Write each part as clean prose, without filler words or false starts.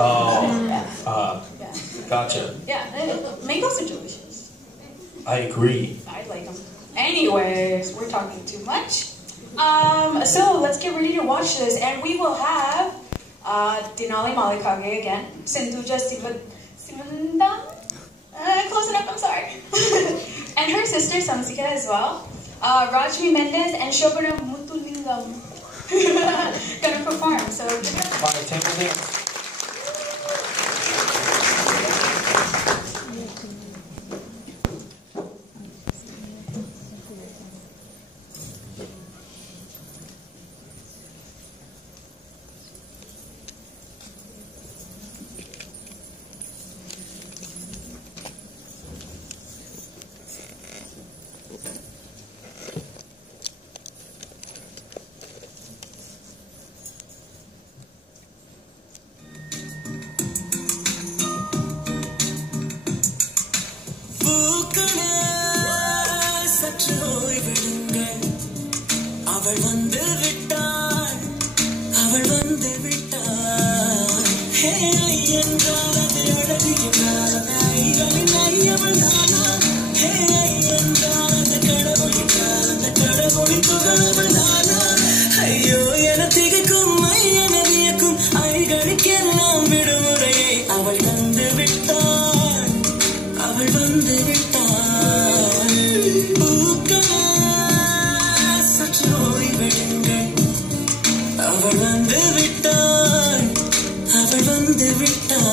Oh, Yeah. Yeah. Gotcha. Yeah, mangoes are delicious. I agree. I like them. Anyways, we're talking too much. So let's get ready to watch this, and we will have Denali Malikage again, Sindhuja Sivandam, close enough, I'm sorry, and her sister Samsika as well, Rajmi Mendez and Shobana Mutulingam gonna perform. So give it up. Fire temple dance. அவள் வந்து விட்டாள், அவள் வந்து விட்டாள். ஹே என்றால் அது அழகு என்றால் அது ஐகளின் ஐயவள் தானா? ஹே என்றால் அது கடவுள் என்றால் அந்த கடவுளின் புகழவள் தானா? ஐயோ என திகைக்கும் ஐயன வியக்கும் ஐகளுக்கெல்லாம் விடுமுறையை அவள் தந்து விட்டாள், அவள் வந்து விட்டாள். அவள் வந்து விட்டாள், அவள் வந்து விட்டாள்.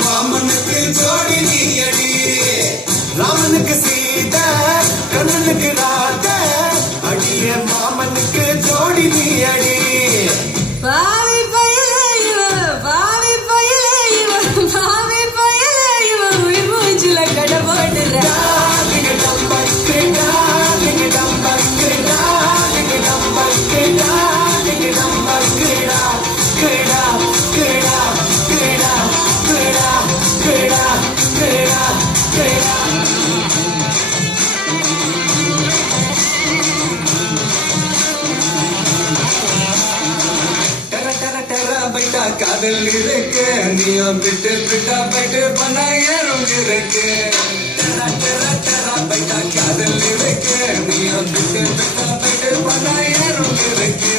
மாமனுக்கு ஜோடி நீயடி, ராமனுக்கு சீதை கண்ணனுக்கு ராத, அடிய மாமனுக்கு ஜோடி நீயடி. பாவி பயலே இவ, பாவி பயலே இவ, பாவி பயலே இவ, உயிர் மூஞ்சில கடை போடுற. காதல் இருக்கு நீயும் விட்டு விட்டா பைட்டு பண்ண ஏறும் இருக்கு. பைட்டா காதல் இருக்கு நீயும் விட்டு விட்டா பைட்டு பண்ண ஏறும் இருக்கு.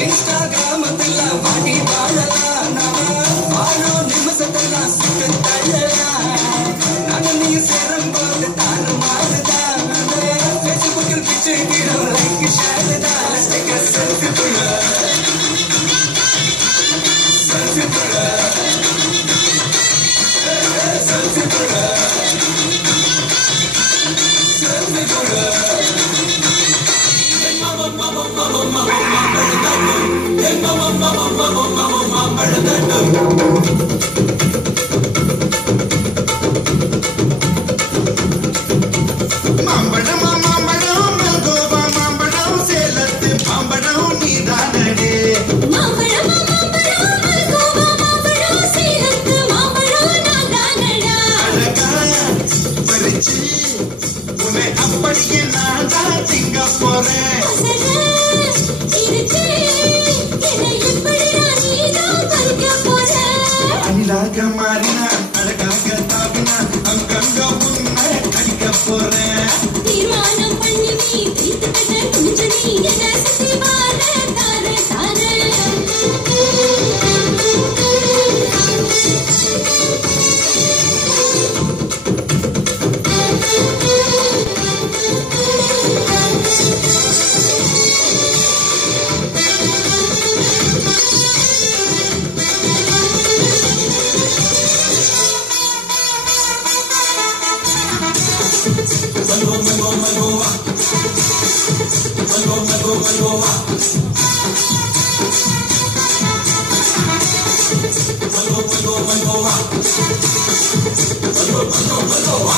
இன்ஸ்டாகிராமத்துல வாடி வாழலாம், நாம வாழும் நிமிஷத்தெல்லாம் சுட்டு தள்ளலாம். நாங்க நீங்க சேரும் போது தாறு மாறுதான், பேஸ்புக்கில் பிச்சு கீழும் லைக் ஷேர் தான். செல்ஃபி புள்ள அப்படியே நான் தான் திங்க போறேன். அணிலாக மாறினா அழகாக தாவினா அங்கங்க உன்னை அடிக்க போறேன். தீர்மானம் பண்ணி நீ தீர்த்துக்கிட்ட துணிஞ்சு நீ என்ன சுத்தி வாழ தார தார. Malgo,